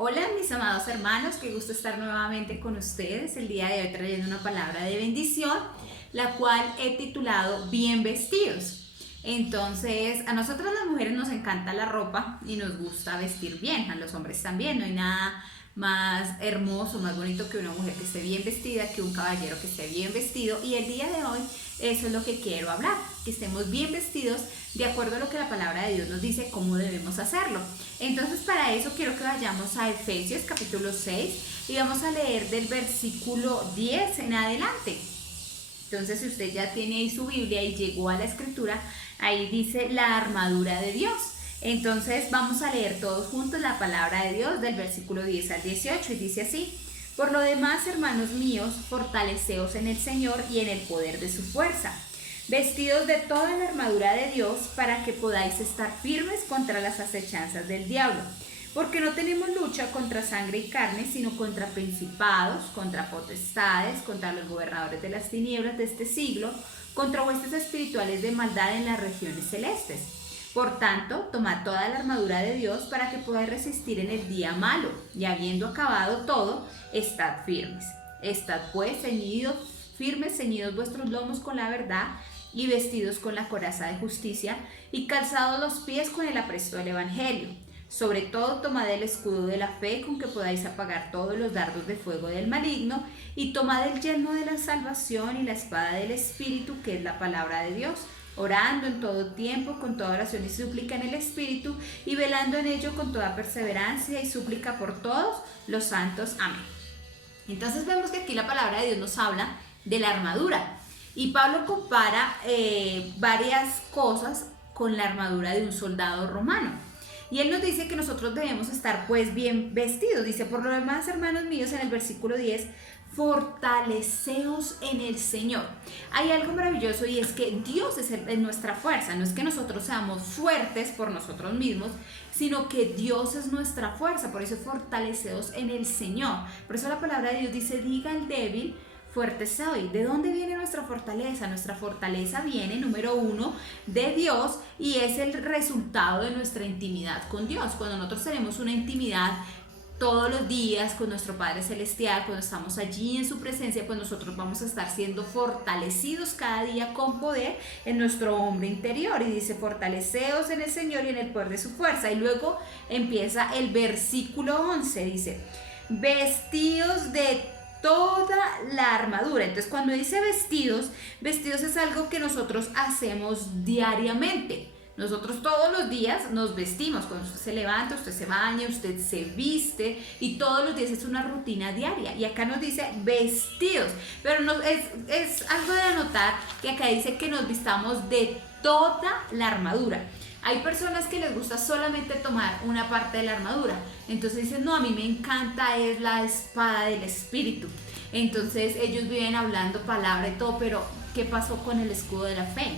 Hola mis amados hermanos, qué gusto estar nuevamente con ustedes el día de hoy trayendo una palabra de bendición, la cual he titulado Bien vestidos. Entonces, a nosotras las mujeres nos encanta la ropa y nos gusta vestir bien, a los hombres también, no hay nada más hermoso, más bonito que una mujer que esté bien vestida, que un caballero que esté bien vestido. Y el día de hoy eso es lo que quiero hablar, que estemos bien vestidos de acuerdo a lo que la palabra de Dios nos dice cómo debemos hacerlo. Entonces para eso quiero que vayamos a Efesios capítulo 6 y vamos a leer del versículo 10 en adelante. Entonces si usted ya tiene ahí su Biblia y llegó a la escritura, ahí dice la armadura de Dios. Entonces vamos a leer todos juntos la palabra de Dios del versículo 10 al 18 y dice así: por lo demás, hermanos míos, fortaleceos en el Señor y en el poder de su fuerza, vestidos de toda la armadura de Dios para que podáis estar firmes contra las acechanzas del diablo. Porque no tenemos lucha contra sangre y carne, sino contra principados, contra potestades, contra los gobernadores de las tinieblas de este siglo, contra huestes espirituales de maldad en las regiones celestes. Por tanto, tomad toda la armadura de Dios para que podáis resistir en el día malo, y habiendo acabado todo, estad firmes. Estad pues firmes, ceñidos vuestros lomos con la verdad, y vestidos con la coraza de justicia, y calzados los pies con el apresto del evangelio. Sobre todo, tomad el escudo de la fe, con que podáis apagar todos los dardos de fuego del maligno, y tomad el yelmo de la salvación y la espada del Espíritu, que es la palabra de Dios, orando en todo tiempo, con toda oración y súplica en el Espíritu, y velando en ello con toda perseverancia y súplica por todos los santos. Amén. Entonces vemos que aquí la palabra de Dios nos habla de la armadura. Y Pablo compara varias cosas con la armadura de un soldado romano. Y él nos dice que nosotros debemos estar pues bien vestidos. Dice, por lo demás, hermanos míos, en el versículo 10, fortaleceos en el Señor. Hay algo maravilloso y es que Dios es nuestra fuerza. No es que nosotros seamos fuertes por nosotros mismos, sino que Dios es nuestra fuerza. Por eso fortaleceos en el Señor. Por eso la palabra de Dios dice, diga al débil, fuerte soy. ¿De dónde viene nuestra fortaleza? Nuestra fortaleza viene, número uno, de Dios, y es el resultado de nuestra intimidad con Dios. Cuando nosotros tenemos una intimidad todos los días con nuestro Padre Celestial, cuando estamos allí en su presencia, pues nosotros vamos a estar siendo fortalecidos cada día con poder en nuestro hombre interior. Y dice, fortaleceos en el Señor y en el poder de su fuerza. Y luego empieza el versículo 11, dice, vestidos de toda la armadura. Entonces cuando dice vestidos es algo que nosotros hacemos diariamente. Nosotros todos los días nos vestimos. Cuando usted se levanta, usted se baña, usted se viste, y todos los días es una rutina diaria. Y acá nos dice vestidos, pero es algo de anotar que acá dice que nos vistamos de toda la armadura. Hay personas que les gusta solamente tomar una parte de la armadura. Entonces dicen, no, a mí me encanta es la espada del Espíritu. Entonces ellos viven hablando palabra y todo, pero ¿qué pasó con el escudo de la fe?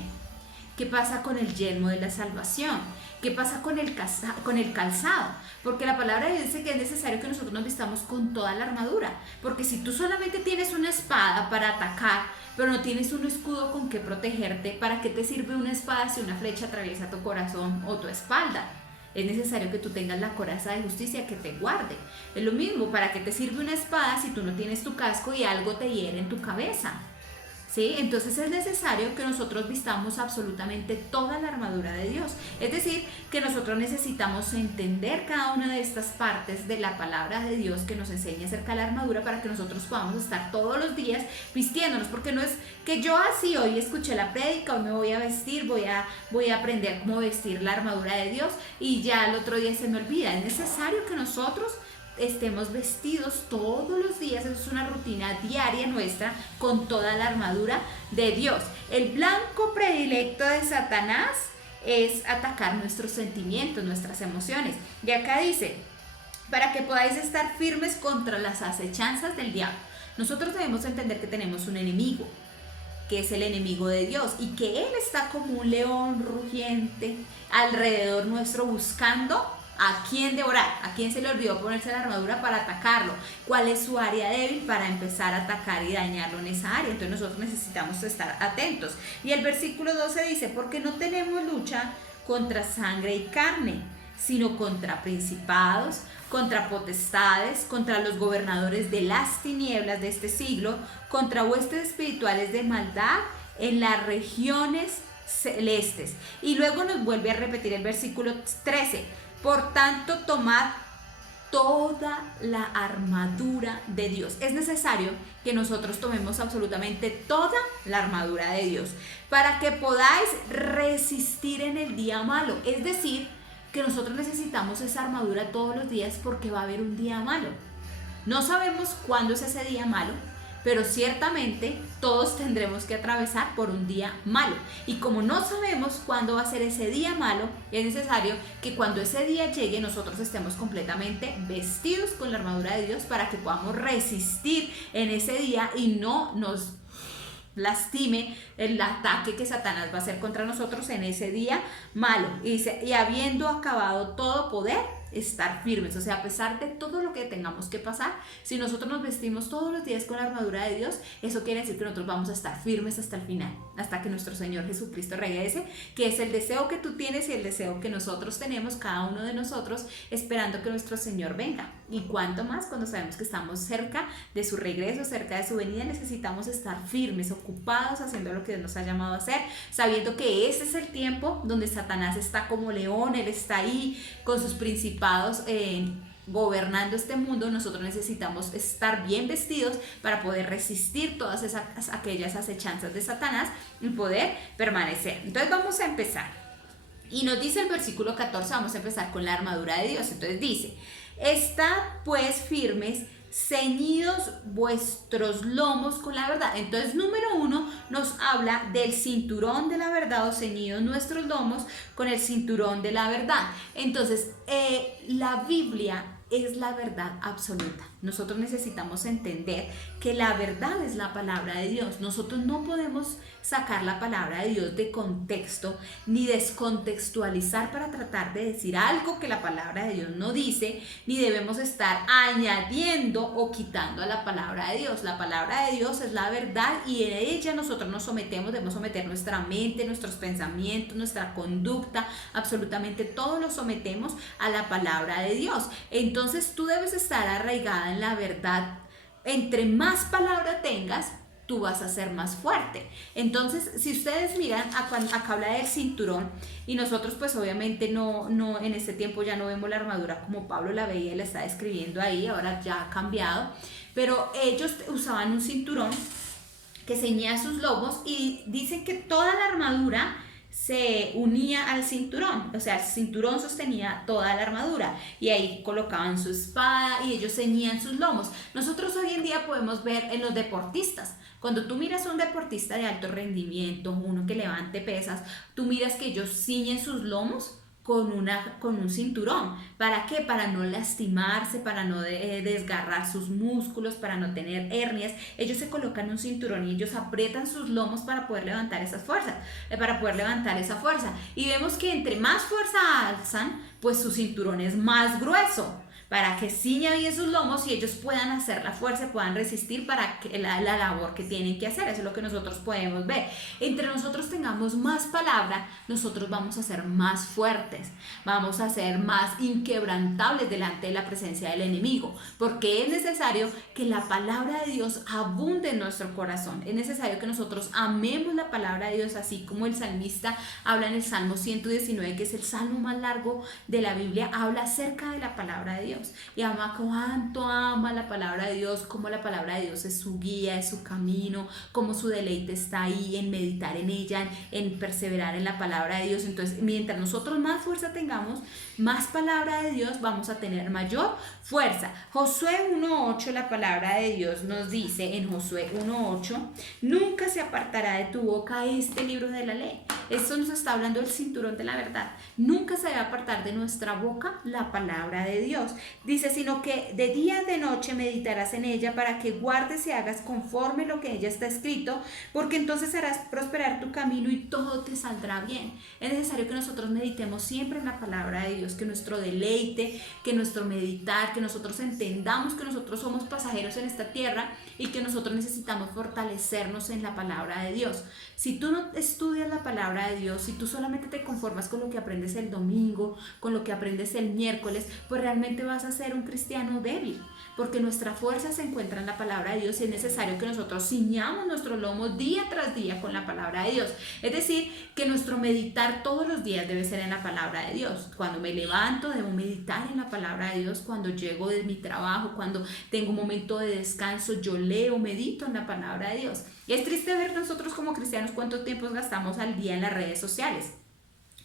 ¿Qué pasa con el yelmo de la salvación? ¿Qué pasa con el calzado? Porque la palabra de Dios dice que es necesario que nosotros nos vistamos con toda la armadura. Porque si tú solamente tienes una espada para atacar, pero no tienes un escudo con que protegerte, ¿para qué te sirve una espada si una flecha atraviesa tu corazón o tu espalda? Es necesario que tú tengas la coraza de justicia que te guarde. Es lo mismo, ¿para qué te sirve una espada si tú no tienes tu casco y algo te hiere en tu cabeza? ¿Sí? Entonces es necesario que nosotros vistamos absolutamente toda la armadura de Dios. Es decir, que nosotros necesitamos entender cada una de estas partes de la palabra de Dios que nos enseña acerca de la armadura para que nosotros podamos estar todos los días vistiéndonos. Porque no es que yo así hoy escuché la prédica, hoy me voy a vestir, voy a aprender cómo vestir la armadura de Dios y ya el otro día se me olvida. Es necesario que nosotros estemos vestidos todos los días. Eso es una rutina diaria nuestra con toda la armadura de Dios. El blanco predilecto de Satanás es atacar nuestros sentimientos, nuestras emociones. Y acá dice, para que podáis estar firmes contra las acechanzas del diablo. Nosotros debemos entender que tenemos un enemigo, que es el enemigo de Dios, y que él está como un león rugiente alrededor nuestro buscando a quién devorar, a quién se le olvidó ponerse la armadura para atacarlo, cuál es su área débil para empezar a atacar y dañarlo en esa área. Entonces nosotros necesitamos estar atentos. Y el versículo 12 dice, porque no tenemos lucha contra sangre y carne, sino contra principados, contra potestades, contra los gobernadores de las tinieblas de este siglo, contra huestes espirituales de maldad en las regiones celestes. Y luego nos vuelve a repetir el versículo 13. Por tanto, tomad toda la armadura de Dios. Es necesario que nosotros tomemos absolutamente toda la armadura de Dios para que podáis resistir en el día malo. Es decir, que nosotros necesitamos esa armadura todos los días porque va a haber un día malo. No sabemos cuándo es ese día malo, pero ciertamente todos tendremos que atravesar por un día malo. Y como no sabemos cuándo va a ser ese día malo, es necesario que cuando ese día llegue nosotros estemos completamente vestidos con la armadura de Dios para que podamos resistir en ese día y no nos lastime el ataque que Satanás va a hacer contra nosotros en ese día malo. Y dice, y habiendo acabado todo poder, estar firmes. O sea, a pesar de todo lo que tengamos que pasar, si nosotros nos vestimos todos los días con la armadura de Dios, eso quiere decir que nosotros vamos a estar firmes hasta el final, hasta que nuestro Señor Jesucristo regrese, que es el deseo que tú tienes y el deseo que nosotros tenemos, cada uno de nosotros, esperando que nuestro Señor venga. Y cuanto más cuando sabemos que estamos cerca de su regreso, cerca de su venida, necesitamos estar firmes, ocupados, haciendo lo que Dios nos ha llamado a hacer, sabiendo que ese es el tiempo donde Satanás está como león, él está ahí con sus principados gobernando este mundo. Nosotros necesitamos estar bien vestidos para poder resistir todas aquellas acechanzas de Satanás y poder permanecer. Entonces vamos a empezar. Y nos dice el versículo 14, vamos a empezar con la armadura de Dios. Entonces dice, estad pues firmes, ceñidos vuestros lomos con la verdad. Entonces, número 1 nos habla del cinturón de la verdad, o ceñidos nuestros lomos con el cinturón de la verdad. Entonces, la Biblia es la verdad absoluta. Nosotros necesitamos entender que la verdad es la palabra de Dios. Nosotros no podemos sacar la palabra de Dios de contexto ni descontextualizar para tratar de decir algo que la palabra de Dios no dice, ni debemos estar añadiendo o quitando a la palabra de Dios. La palabra de Dios es la verdad y en ella nosotros nos sometemos, debemos someter nuestra mente, nuestros pensamientos, nuestra conducta, absolutamente todo lo sometemos a la palabra de Dios. Entonces tú debes estar arraigada en la verdad. Entre más palabra tengas, tú vas a ser más fuerte. Entonces, si ustedes miran, acá habla del cinturón, y nosotros pues obviamente no en este tiempo ya no vemos la armadura como Pablo la veía y la está describiendo ahí, ahora ya ha cambiado, pero ellos usaban un cinturón que ceñía sus lomos, y dicen que toda la armadura se unía al cinturón, o sea, el cinturón sostenía toda la armadura y ahí colocaban su espada y ellos ceñían sus lomos. Nosotros hoy en día podemos ver en los deportistas, cuando tú miras a un deportista de alto rendimiento, uno que levante pesas, tú miras que ellos ciñen sus lomos con un cinturón. ¿Para qué? Para no lastimarse, para no desgarrar sus músculos, para no tener hernias. Ellos se colocan un cinturón y ellos aprietan sus lomos para poder levantar esas fuerzas, para poder levantar esa fuerza. Y vemos que entre más fuerza alzan, pues su cinturón es más grueso, para que ciñan bien sus lomos y ellos puedan hacer la fuerza, puedan resistir para que la labor que tienen que hacer. Eso es lo que nosotros podemos ver. Entre nosotros tengamos más palabra, nosotros vamos a ser más fuertes, vamos a ser más inquebrantables delante de la presencia del enemigo, porque es necesario que la palabra de Dios abunde en nuestro corazón. Es necesario que nosotros amemos la palabra de Dios, así como el salmista habla en el Salmo 119, que es el salmo más largo de la Biblia, habla acerca de la palabra de Dios. Y ama cuánto ama la palabra de Dios, como la palabra de Dios es su guía, es su camino, como su deleite está ahí en meditar en ella, en perseverar en la palabra de Dios. Entonces, mientras nosotros más fuerza tengamos, más palabra de Dios, vamos a tener mayor fuerza. Josué 1:8, la palabra de Dios nos dice en Josué 1:8, nunca se apartará de tu boca este libro de la ley. Esto nos está hablando del cinturón de la verdad. Nunca se va a apartar de nuestra boca la palabra de Dios, Dice, sino que de día y de noche meditarás en ella para que guardes y hagas conforme lo que ella está escrito, porque entonces harás prosperar tu camino y todo te saldrá bien. Es necesario que nosotros meditemos siempre en la palabra de Dios, que nuestro deleite, que nuestro meditar, que nosotros entendamos que nosotros somos pasajeros en esta tierra y que nosotros necesitamos fortalecernos en la palabra de Dios. Si tú no estudias la palabra de Dios, si tú solamente te conformas con lo que aprendes el domingo, con lo que aprendes el miércoles, pues realmente vas a ser un cristiano débil, porque nuestra fuerza se encuentra en la palabra de Dios y es necesario que nosotros ciñamos nuestros lomos día tras día con la palabra de Dios. Es decir, que nuestro meditar todos los días debe ser en la palabra de Dios. Cuando me levanto debo meditar en la palabra de Dios, cuando llego de mi trabajo, cuando tengo un momento de descanso, yo leo, medito en la palabra de Dios. Y es triste ver nosotros como cristianos cuánto tiempo gastamos al día en las redes sociales.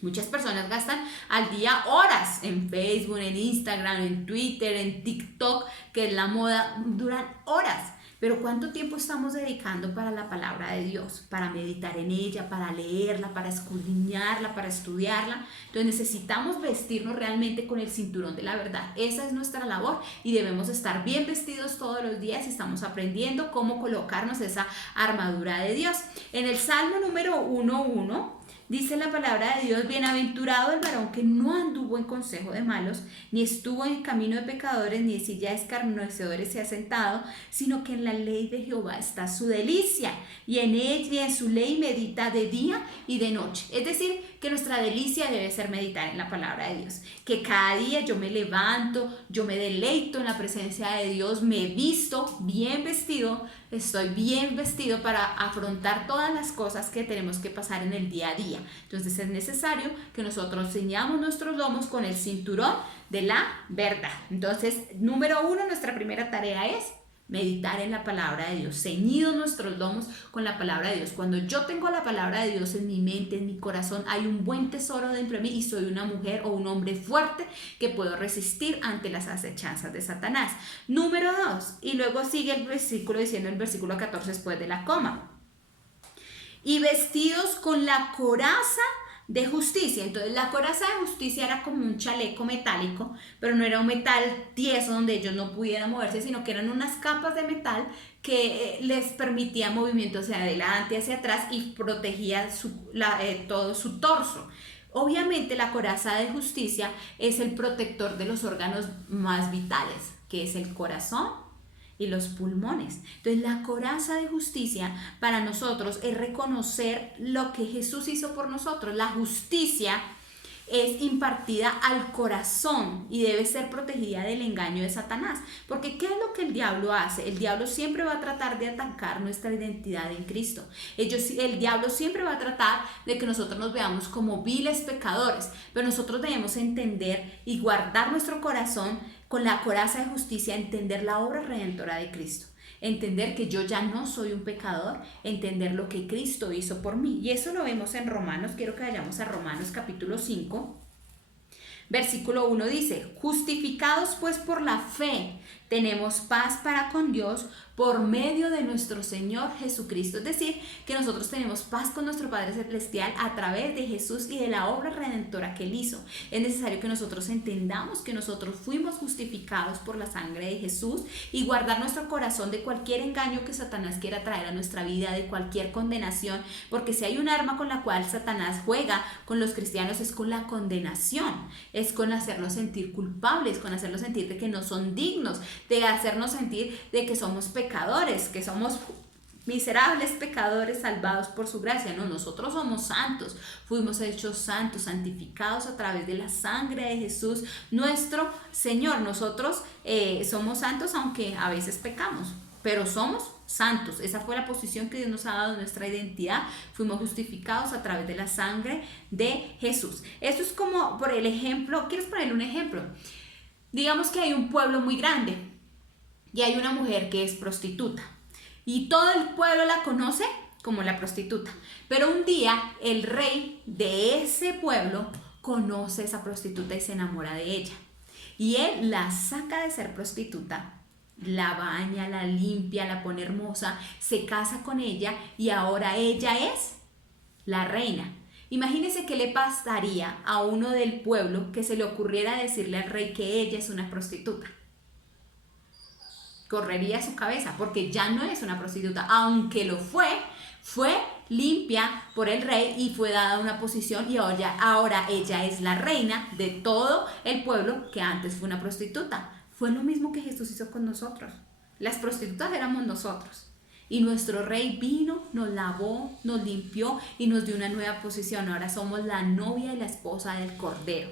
Muchas personas gastan al día horas en Facebook, en Instagram, en Twitter, en TikTok, que es la moda, duran horas. Pero ¿cuánto tiempo estamos dedicando para la palabra de Dios? Para meditar en ella, para leerla, para escudriñarla, para estudiarla. Entonces necesitamos vestirnos realmente con el cinturón de la verdad. Esa es nuestra labor y debemos estar bien vestidos todos los días y estamos aprendiendo cómo colocarnos esa armadura de Dios. En el Salmo número 1:1 dice la palabra de Dios: bienaventurado el varón que no anduvo en consejo de malos, ni estuvo en camino de pecadores, ni en silla de escarnecedores se ha sentado, sino que en la ley de Jehová está su delicia, y en ella y en su ley medita de día y de noche. Es decir, que nuestra delicia debe ser meditar en la palabra de Dios, que cada día yo me levanto, yo me deleito en la presencia de Dios, me visto bien vestido, estoy bien vestido para afrontar todas las cosas que tenemos que pasar en el día a día. Entonces es necesario que nosotros ceñamos nuestros lomos con el cinturón de la verdad. Entonces, número 1, nuestra primera tarea es meditar en la palabra de Dios, ceñidos nuestros lomos con la palabra de Dios. Cuando yo tengo la palabra de Dios en mi mente, en mi corazón, hay un buen tesoro dentro de mí y soy una mujer o un hombre fuerte que puedo resistir ante las acechanzas de Satanás. Número 2, y luego sigue el versículo diciendo, el versículo 14 después de la coma: y vestidos con la coraza de justicia. Entonces la coraza de justicia era como un chaleco metálico, pero no era un metal tieso donde ellos no pudieran moverse, sino que eran unas capas de metal que les permitía movimiento hacia adelante, hacia atrás y protegía todo su torso. Obviamente la coraza de justicia es el protector de los órganos más vitales, que es el corazón y los pulmones. Entonces la coraza de justicia para nosotros es reconocer lo que Jesús hizo por nosotros. La justicia es impartida al corazón y debe ser protegida del engaño de Satanás. Porque ¿qué es lo que el diablo hace? El diablo siempre va a tratar de atacar nuestra identidad en Cristo. El diablo siempre va a tratar de que nosotros nos veamos como viles pecadores, pero nosotros debemos entender y guardar nuestro corazón con la coraza de justicia, entender la obra redentora de Cristo, entender que yo ya no soy un pecador, entender lo que Cristo hizo por mí. Y eso lo vemos en Romanos. Quiero que vayamos a Romanos capítulo 5, versículo 1 dice: justificados pues por la fe, tenemos paz para con Dios por medio de nuestro Señor Jesucristo. Es decir, que nosotros tenemos paz con nuestro Padre Celestial a través de Jesús y de la obra redentora que Él hizo. Es necesario que nosotros entendamos que nosotros fuimos justificados por la sangre de Jesús y guardar nuestro corazón de cualquier engaño que Satanás quiera traer a nuestra vida, de cualquier condenación, porque si hay un arma con la cual Satanás juega con los cristianos es con la condenación, es con hacernos sentir culpables, con hacernos sentir de que no son dignos, de hacernos sentir de que somos pecadores, que somos miserables pecadores salvados por su gracia. No, nosotros somos santos, fuimos hechos santos, santificados a través de la sangre de Jesús, nuestro Señor. Nosotros somos santos aunque a veces pecamos, pero somos santos. Esa fue la posición que Dios nos ha dado en nuestra identidad. Fuimos justificados a través de la sangre de Jesús. Esto es como por el ejemplo. ¿Quieres ponerle un ejemplo? Digamos que hay un pueblo muy grande y hay una mujer que es prostituta y todo el pueblo la conoce como la prostituta, pero un día el rey de ese pueblo conoce a esa prostituta y se enamora de ella y él la saca de ser prostituta, la baña, la limpia, la pone hermosa, se casa con ella y ahora ella es la reina. Imagínense qué le pasaría a uno del pueblo que se le ocurriera decirle al rey que ella es una prostituta. Correría su cabeza, porque ya no es una prostituta, aunque lo fue limpia por el rey y fue dada una posición, y ahora ella es la reina de todo el pueblo que antes fue una prostituta. Fue lo mismo que Jesús hizo con nosotros. Las prostitutas éramos nosotros. Y nuestro rey vino, nos lavó, nos limpió y nos dio una nueva posición. Ahora somos la novia y la esposa del Cordero.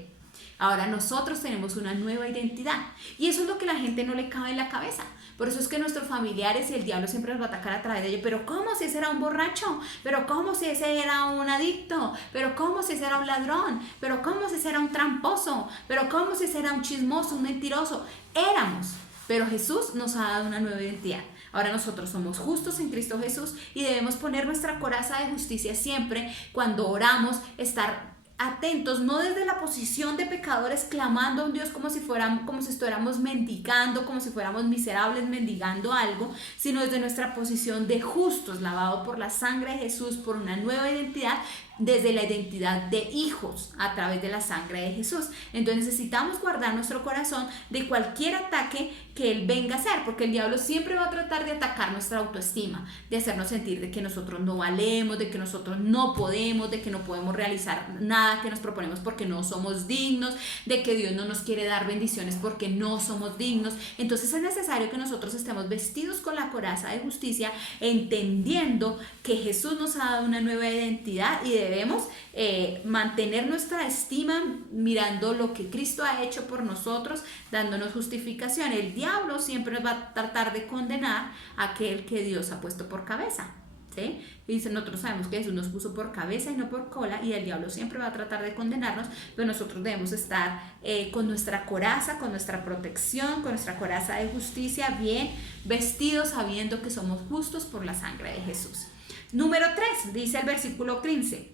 Ahora nosotros tenemos una nueva identidad. Y eso es lo que a la gente no le cabe en la cabeza. Por eso es que nuestros familiares y el diablo siempre nos va a atacar a través de ellos. Pero ¿cómo si ese era un borracho? ¿Pero cómo si ese era un adicto? ¿Pero cómo si ese era un ladrón? ¿Pero cómo si ese era un tramposo? ¿Pero cómo si ese era un chismoso, un mentiroso? Éramos. Pero Jesús nos ha dado una nueva identidad. Ahora nosotros somos justos en Cristo Jesús y debemos poner nuestra coraza de justicia siempre cuando oramos, estar atentos, no desde la posición de pecadores clamando a un Dios como si estuviéramos mendigando, como si fuéramos miserables mendigando algo, sino desde nuestra posición de justos, lavado por la sangre de Jesús, por una nueva identidad, desde la identidad de hijos a través de la sangre de Jesús. Entonces necesitamos guardar nuestro corazón de cualquier ataque que él venga a hacer, porque el diablo siempre va a tratar de atacar nuestra autoestima, de hacernos sentir de que nosotros no valemos, de que nosotros no podemos, de que no podemos realizar nada que nos proponemos porque no somos dignos, de que Dios no nos quiere dar bendiciones porque no somos dignos. Entonces es necesario que nosotros estemos vestidos con la coraza de justicia, entendiendo que Jesús nos ha dado una nueva identidad y debemos mantener nuestra estima mirando lo que Cristo ha hecho por nosotros, dándonos justificación. El diablo siempre nos va a tratar de condenar a aquel que Dios ha puesto por cabeza, ¿sí? Y nosotros sabemos que Jesús nos puso por cabeza y no por cola, y el diablo siempre va a tratar de condenarnos, pero nosotros debemos estar con nuestra coraza, con nuestra protección, con nuestra coraza de justicia bien vestidos, sabiendo que somos justos por la sangre de Jesús. Número 3, dice el versículo 15.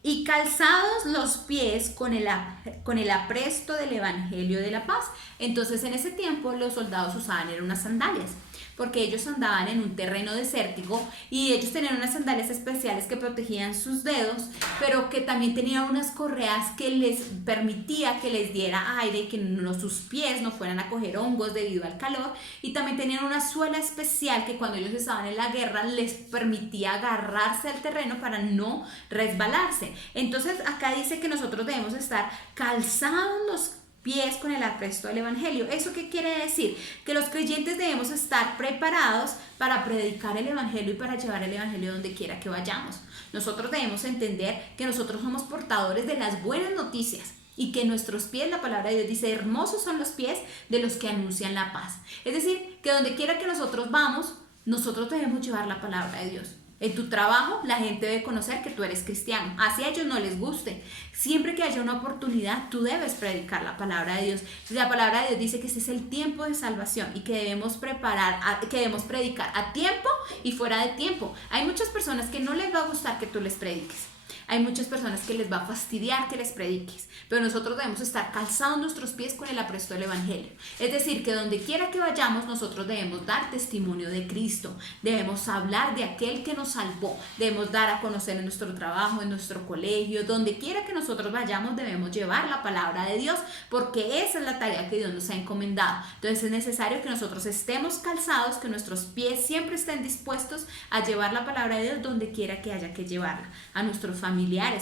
Y calzados los pies con el apresto del Evangelio de la paz. Entonces en ese tiempo los soldados usaban unas sandalias, porque ellos andaban en un terreno desértico y ellos tenían unas sandalias especiales que protegían sus dedos, pero que también tenían unas correas que les permitía que les diera aire y que sus pies no fueran a coger hongos debido al calor, y también tenían una suela especial que cuando ellos estaban en la guerra les permitía agarrarse al terreno para no resbalarse. Entonces acá dice que nosotros debemos estar calzados los pies con el apresto del Evangelio. ¿Eso qué quiere decir? Que los creyentes debemos estar preparados para predicar el Evangelio y para llevar el Evangelio donde quiera que vayamos. Nosotros debemos entender que nosotros somos portadores de las buenas noticias y que nuestros pies, la palabra de Dios dice, hermosos son los pies de los que anuncian la paz. Es decir, que donde quiera que nosotros vamos, nosotros debemos llevar la palabra de Dios. En tu trabajo, la gente debe conocer que tú eres cristiano, así a ellos no les guste. Siempre que haya una oportunidad, tú debes predicar la palabra de Dios. La palabra de Dios dice que este es el tiempo de salvación y que debemos predicar a tiempo y fuera de tiempo. Hay muchas personas que no les va a gustar que tú les prediques. Hay muchas personas que les va a fastidiar que les prediques, pero nosotros debemos estar calzados nuestros pies con el apresto del Evangelio. Es decir, que donde quiera que vayamos, nosotros debemos dar testimonio de Cristo, debemos hablar de aquel que nos salvó, debemos dar a conocer en nuestro trabajo, en nuestro colegio, donde quiera que nosotros vayamos, debemos llevar la palabra de Dios, porque esa es la tarea que Dios nos ha encomendado. Entonces es necesario que nosotros estemos calzados, que nuestros pies siempre estén dispuestos a llevar la palabra de Dios donde quiera que haya que llevarla, a nuestros familiares,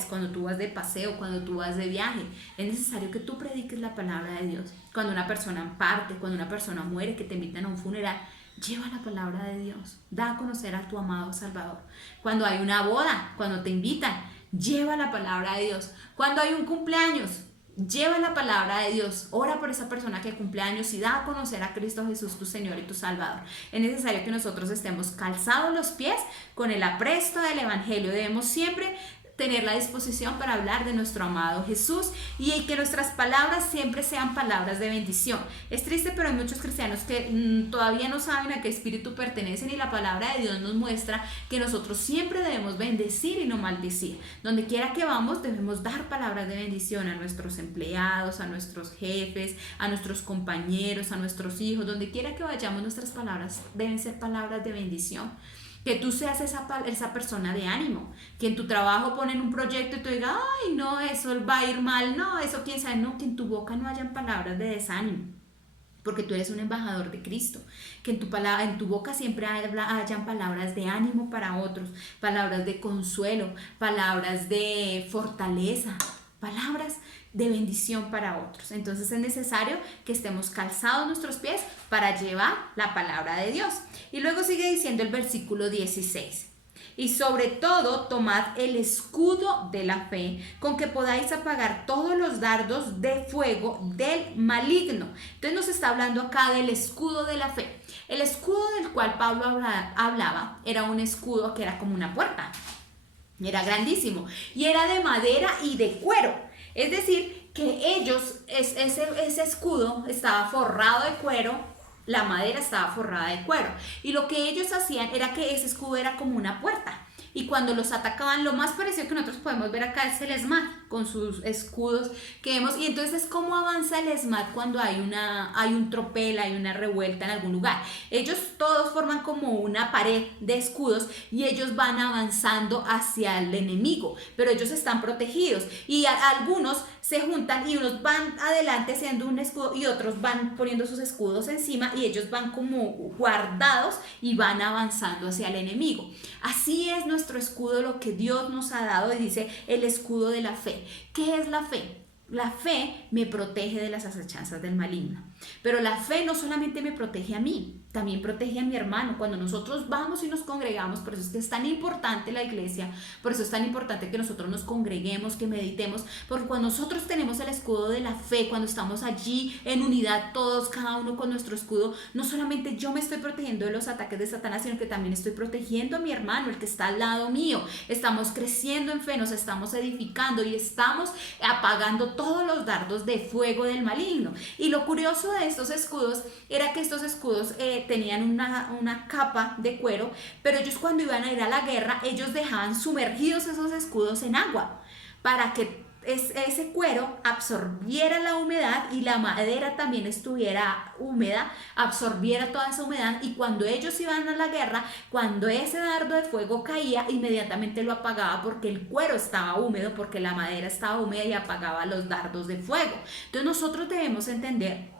cuando tú vas de paseo, cuando tú vas de viaje. Es necesario que tú prediques la palabra de Dios. Cuando una persona parte, cuando una persona muere, que te invitan a un funeral, lleva la palabra de Dios. Da a conocer a tu amado Salvador. Cuando hay una boda, cuando te invitan, lleva la palabra de Dios. Cuando hay un cumpleaños, lleva la palabra de Dios, ora por esa persona que cumple años y da a conocer a Cristo Jesús, tu Señor y tu Salvador. Es necesario que nosotros estemos calzados los pies con el apresto del Evangelio. Debemos siempre tener la disposición para hablar de nuestro amado Jesús y que nuestras palabras siempre sean palabras de bendición. Es triste, pero hay muchos cristianos que todavía no saben a qué espíritu pertenecen, y la palabra de Dios nos muestra que nosotros siempre debemos bendecir y no maldecir. Donde quiera que vamos debemos dar palabras de bendición a nuestros empleados, a nuestros jefes, a nuestros compañeros, a nuestros hijos. Donde quiera que vayamos, nuestras palabras deben ser palabras de bendición. Que tú seas esa persona de ánimo, que en tu trabajo ponen un proyecto y tú digas, ay, no, eso va a ir mal, no, eso quién sabe, no, que en tu boca no hayan palabras de desánimo, porque tú eres un embajador de Cristo, que en tu boca siempre hayan palabras de ánimo para otros, palabras de consuelo, palabras de fortaleza, palabras de bendición para otros. Entonces es necesario que estemos calzados nuestros pies para llevar la palabra de Dios. Y luego sigue diciendo el versículo 16. Y sobre todo tomad el escudo de la fe, con que podáis apagar todos los dardos de fuego del maligno. Entonces nos está hablando acá del escudo de la fe. El escudo del cual Pablo hablaba era un escudo que era como una puerta. Era grandísimo y era de madera y de cuero. Es decir, que ese escudo estaba forrado de cuero, la madera estaba forrada de cuero. Y lo que ellos hacían era que ese escudo era como una puerta. Y cuando los atacaban, lo más parecido que nosotros podemos ver acá es el ESMAD, con sus escudos que vemos. Y entonces es cómo avanza el ESMAD cuando hay un tropel, hay una revuelta en algún lugar. Ellos todos forman como una pared de escudos y ellos van avanzando hacia el enemigo, pero ellos están protegidos. Y algunos se juntan y unos van adelante haciendo un escudo y otros van poniendo sus escudos encima y ellos van como guardados y van avanzando hacia el enemigo. Así es nuestro escudo, lo que Dios nos ha dado, y dice el escudo de la fe. ¿Qué es la fe? La fe me protege de las acechanzas del maligno, pero la fe no solamente me protege a mí, también protege a mi hermano. Cuando nosotros vamos y nos congregamos, por eso es que es tan importante la iglesia, por eso es tan importante que nosotros nos congreguemos, que meditemos, porque cuando nosotros tenemos el escudo de la fe, cuando estamos allí en unidad todos, cada uno con nuestro escudo, no solamente yo me estoy protegiendo de los ataques de Satanás, sino que también estoy protegiendo a mi hermano, el que está al lado mío. Estamos creciendo en fe, nos estamos edificando y estamos apagando todos los dardos de fuego del maligno. Y lo curioso de estos escudos era que estos escudos tenían una capa de cuero, pero ellos cuando iban a ir a la guerra, ellos dejaban sumergidos esos escudos en agua para que ese cuero absorbiera la humedad y la madera también estuviera húmeda, absorbiera toda esa humedad, y cuando ellos iban a la guerra, cuando ese dardo de fuego caía, inmediatamente lo apagaba porque el cuero estaba húmedo, porque la madera estaba húmeda y apagaba los dardos de fuego. Entonces nosotros debemos entender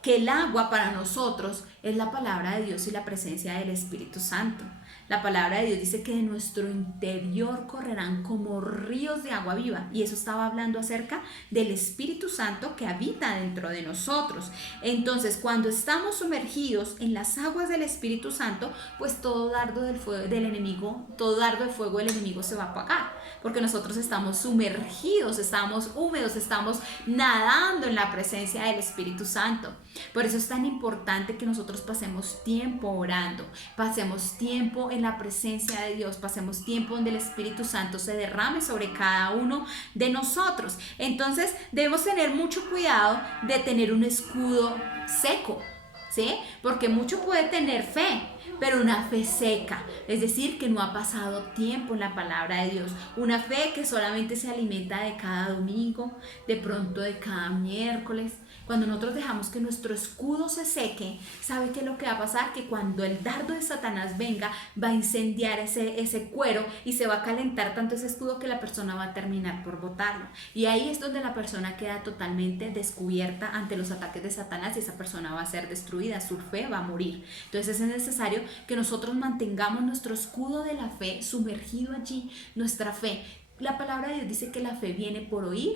que el agua para nosotros es la palabra de Dios y la presencia del Espíritu Santo. La palabra de Dios dice que de nuestro interior correrán como ríos de agua viva, y eso estaba hablando acerca del Espíritu Santo que habita dentro de nosotros. Entonces, cuando estamos sumergidos en las aguas del Espíritu Santo, pues todo dardo del fuego del enemigo, todo dardo de fuego del enemigo se va a apagar, porque nosotros estamos sumergidos, estamos húmedos, estamos nadando en la presencia del Espíritu Santo. Por eso es tan importante que nosotros pasemos tiempo orando, pasemos tiempo en la presencia de Dios, pasemos tiempo donde el Espíritu Santo se derrame sobre cada uno de nosotros. Entonces debemos tener mucho cuidado de tener un escudo seco, ¿sí? Porque mucho puede tener fe, pero una fe seca, es decir, que no ha pasado tiempo en la palabra de Dios, una fe que solamente se alimenta de cada domingo, de pronto de cada miércoles. Cuando nosotros dejamos que nuestro escudo se seque, ¿sabe qué es lo que va a pasar? Que cuando el dardo de Satanás venga, va a incendiar ese cuero y se va a calentar tanto ese escudo que la persona va a terminar por botarlo. Y ahí es donde la persona queda totalmente descubierta ante los ataques de Satanás y esa persona va a ser destruida, su fe va a morir. Entonces es necesario que nosotros mantengamos nuestro escudo de la fe sumergido allí, nuestra fe. La palabra de Dios dice que la fe viene por oír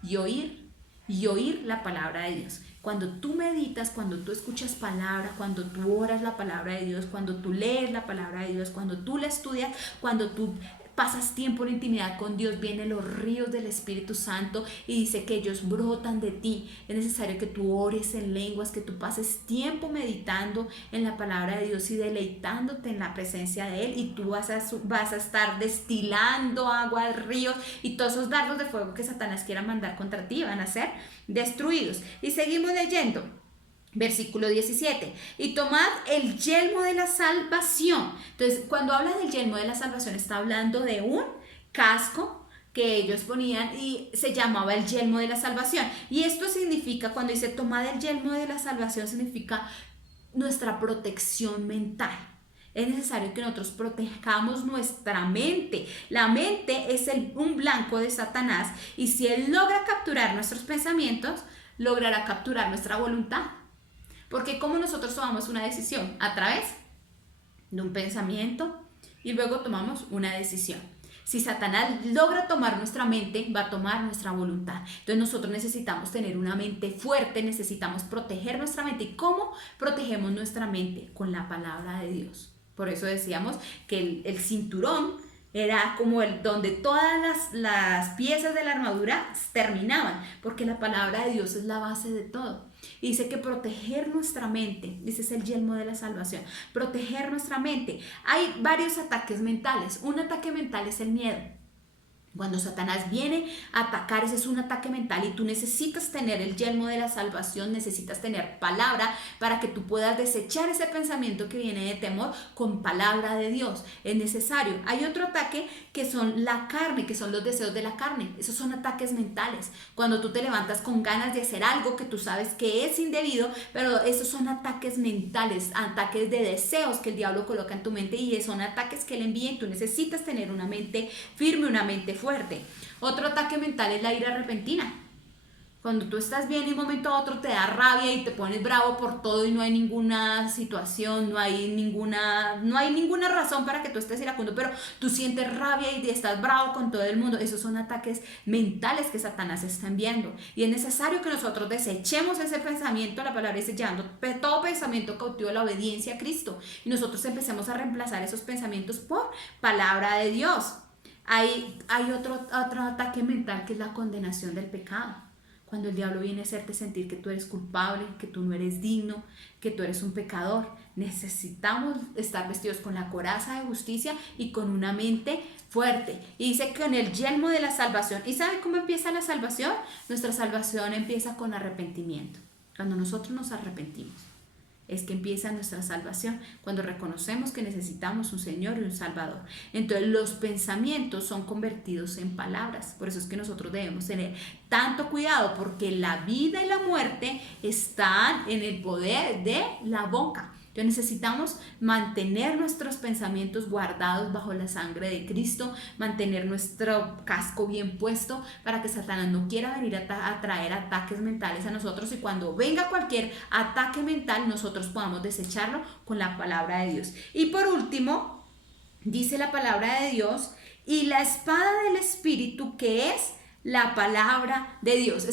y oír y oír la palabra de Dios. Cuando tú meditas, cuando tú escuchas palabra, cuando tú oras la palabra de Dios, cuando tú lees la palabra de Dios, cuando tú la estudias, cuando tú pasas tiempo en intimidad con Dios, vienen los ríos del Espíritu Santo y dice que ellos brotan de ti. Es necesario que tú ores en lenguas, que tú pases tiempo meditando en la palabra de Dios y deleitándote en la presencia de Él, y tú vas a estar destilando agua de ríos, y todos esos dardos de fuego que Satanás quiera mandar contra ti van a ser destruidos. Y seguimos leyendo. Versículo 17, y tomad el yelmo de la salvación. Entonces, cuando habla del yelmo de la salvación, está hablando de un casco que ellos ponían y se llamaba el yelmo de la salvación. Y esto significa, cuando dice tomad el yelmo de la salvación, significa nuestra protección mental. Es necesario que nosotros protejamos nuestra mente. La mente es un blanco de Satanás y si él logra capturar nuestros pensamientos, logrará capturar nuestra voluntad. Porque ¿cómo nosotros tomamos una decisión? A través de un pensamiento y luego tomamos una decisión. Si Satanás logra tomar nuestra mente, va a tomar nuestra voluntad. Entonces nosotros necesitamos tener una mente fuerte, necesitamos proteger nuestra mente. ¿Y cómo protegemos nuestra mente? Con la palabra de Dios. Por eso decíamos que el cinturón era como donde todas las piezas de la armadura terminaban, porque la palabra de Dios es la base de todo. Y dice que proteger nuestra mente, ese es el yelmo de la salvación, proteger nuestra mente. Hay varios ataques mentales. Un ataque mental es el miedo. Cuando Satanás viene a atacar, ese es un ataque mental y tú necesitas tener el yelmo de la salvación, necesitas tener palabra para que tú puedas desechar ese pensamiento que viene de temor con palabra de Dios. Es necesario. Hay otro ataque que son la carne, que son los deseos de la carne. Esos son ataques mentales. Cuando tú te levantas con ganas de hacer algo que tú sabes que es indebido, pero esos son ataques mentales, ataques de deseos que el diablo coloca en tu mente y son ataques que él envía y tú necesitas tener una mente firme, una mente fuerte. Otro ataque mental es la ira repentina. Cuando tú estás bien y un momento a otro te da rabia y te pones bravo por todo y no hay ninguna situación, no hay ninguna razón para que tú estés iracundo, pero tú sientes rabia y estás bravo con todo el mundo. Esos son ataques mentales que Satanás está enviando. Y es necesario que nosotros desechemos ese pensamiento. La palabra dice llevando todo pensamiento cautivo a la obediencia a Cristo. Y nosotros empecemos a reemplazar esos pensamientos por palabra de Dios. Hay otro ataque mental que es la condenación del pecado. Cuando el diablo viene a hacerte sentir que tú eres culpable, que tú no eres digno, que tú eres un pecador, necesitamos estar vestidos con la coraza de justicia y con una mente fuerte. Y dice que con el yelmo de la salvación. ¿Y sabe cómo empieza la salvación? Nuestra salvación empieza con arrepentimiento. Cuando nosotros nos arrepentimos, es que empieza nuestra salvación, cuando reconocemos que necesitamos un Señor y un Salvador. Entonces los pensamientos son convertidos en palabras. Por eso es que nosotros debemos tener tanto cuidado, porque la vida y la muerte están en el poder de la boca. Entonces necesitamos mantener nuestros pensamientos guardados bajo la sangre de Cristo, mantener nuestro casco bien puesto para que Satanás no quiera venir a traer ataques mentales a nosotros, y cuando venga cualquier ataque mental nosotros podamos desecharlo con la palabra de Dios. Y por último, dice la palabra de Dios, y la espada del Espíritu, que es la palabra de Dios.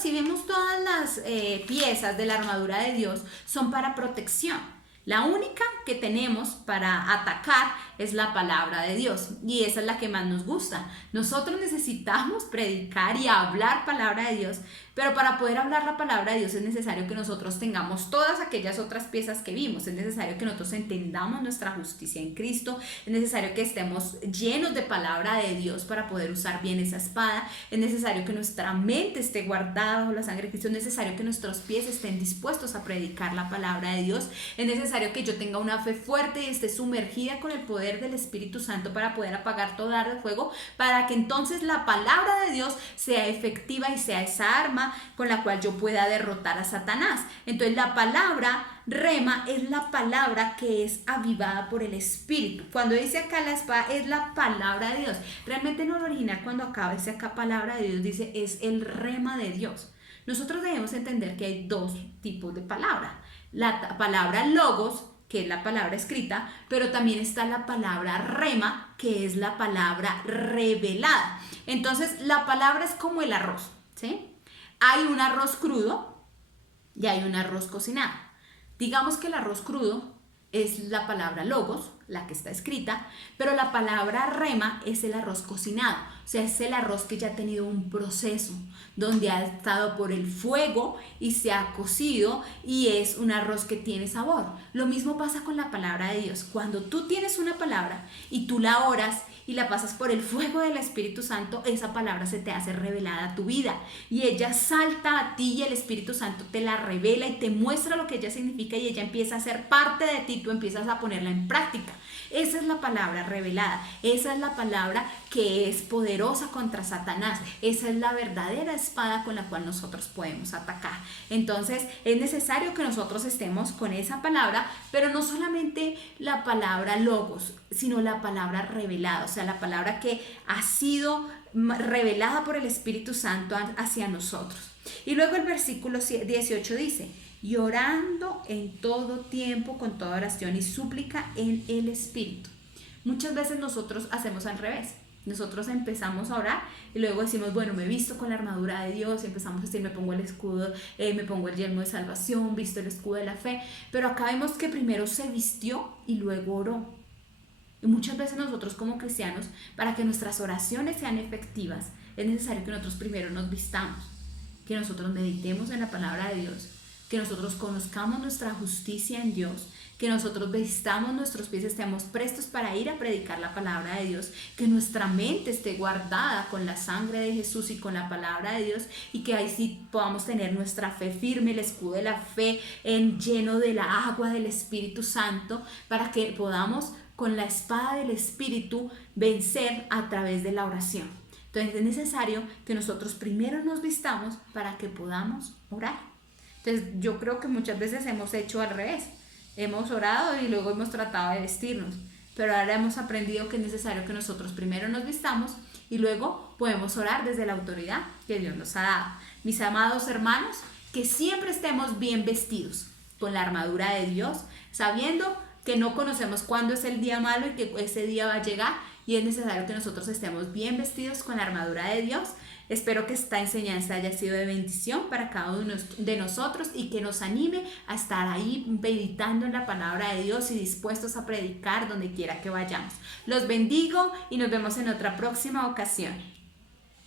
Si vemos todas las piezas de la armadura de Dios son para protección. La única que tenemos para atacar es la palabra de Dios, y esa es la que más nos gusta. Nosotros necesitamos predicar y hablar palabra de Dios, pero para poder hablar la palabra de Dios es necesario que nosotros tengamos todas aquellas otras piezas que vimos. Es necesario que nosotros entendamos nuestra justicia en Cristo, es necesario que estemos llenos de palabra de Dios para poder usar bien esa espada, es necesario que nuestra mente esté guardada bajo la sangre de Cristo, es necesario que nuestros pies estén dispuestos a predicar la palabra de Dios, es necesario que yo tenga una fe fuerte y esté sumergida con el poder del Espíritu Santo para poder apagar todo dardo de fuego, para que entonces la palabra de Dios sea efectiva y sea esa arma con la cual yo pueda derrotar a Satanás. Entonces la palabra rema es la palabra que es avivada por el Espíritu. Cuando dice acá la espada es la palabra de Dios, realmente en el original cuando acaba dice acá palabra de Dios, dice es el rema de Dios. Nosotros debemos entender que hay dos tipos de palabra: la palabra logos, que es la palabra escrita, pero también está la palabra rema, que es la palabra revelada. Entonces la palabra es como el arroz, ¿sí? Hay un arroz crudo y hay un arroz cocinado. Digamos que el arroz crudo es la palabra logos, la que está escrita, pero la palabra rema es el arroz cocinado, o sea, es el arroz que ya ha tenido un proceso, donde ha estado por el fuego y se ha cocido, y es un arroz que tiene sabor. Lo mismo pasa con la palabra de Dios. Cuando tú tienes una palabra y tú la oras y la pasas por el fuego del Espíritu Santo, esa palabra se te hace revelada a tu vida y ella salta a ti, y el Espíritu Santo te la revela y te muestra lo que ella significa, y ella empieza a ser parte de ti, tú empiezas a ponerla en práctica. Esa es la palabra revelada, esa es la palabra que es poderosa contra Satanás, esa es la verdadera espada con la cual nosotros podemos atacar. Entonces es necesario que nosotros estemos con esa palabra, pero no solamente la palabra logos, sino la palabra revelada, o sea, la palabra que ha sido revelada por el Espíritu Santo hacia nosotros. Y luego el versículo 18 dice: y orando en todo tiempo con toda oración y súplica en el Espíritu. Muchas veces nosotros hacemos al revés. Nosotros empezamos a orar y luego decimos, bueno, me visto con la armadura de Dios, y empezamos a decir, me pongo el escudo, me pongo el yelmo de salvación, visto el escudo de la fe, pero acá vemos que primero se vistió y luego oró. Y muchas veces nosotros como cristianos, para que nuestras oraciones sean efectivas, es necesario que nosotros primero nos vistamos, que nosotros meditemos en la palabra de Dios, que nosotros conozcamos nuestra justicia en Dios, que nosotros vistamos nuestros pies, estemos prestos para ir a predicar la palabra de Dios, que nuestra mente esté guardada con la sangre de Jesús y con la palabra de Dios, y que ahí sí podamos tener nuestra fe firme, el escudo de la fe lleno de la agua del Espíritu Santo, para que podamos con la espada del Espíritu vencer a través de la oración. Entonces es necesario que nosotros primero nos vistamos para que podamos orar. Entonces yo creo que muchas veces hemos hecho al revés, hemos orado y luego hemos tratado de vestirnos, pero ahora hemos aprendido que es necesario que nosotros primero nos vistamos y luego podemos orar desde la autoridad que Dios nos ha dado. Mis amados hermanos, que siempre estemos bien vestidos con la armadura de Dios, sabiendo que no conocemos cuándo es el día malo y que ese día va a llegar, y es necesario que nosotros estemos bien vestidos con la armadura de Dios. Espero que esta enseñanza haya sido de bendición para cada uno de nosotros y que nos anime a estar ahí meditando en la palabra de Dios y dispuestos a predicar donde quiera que vayamos. Los bendigo y nos vemos en otra próxima ocasión.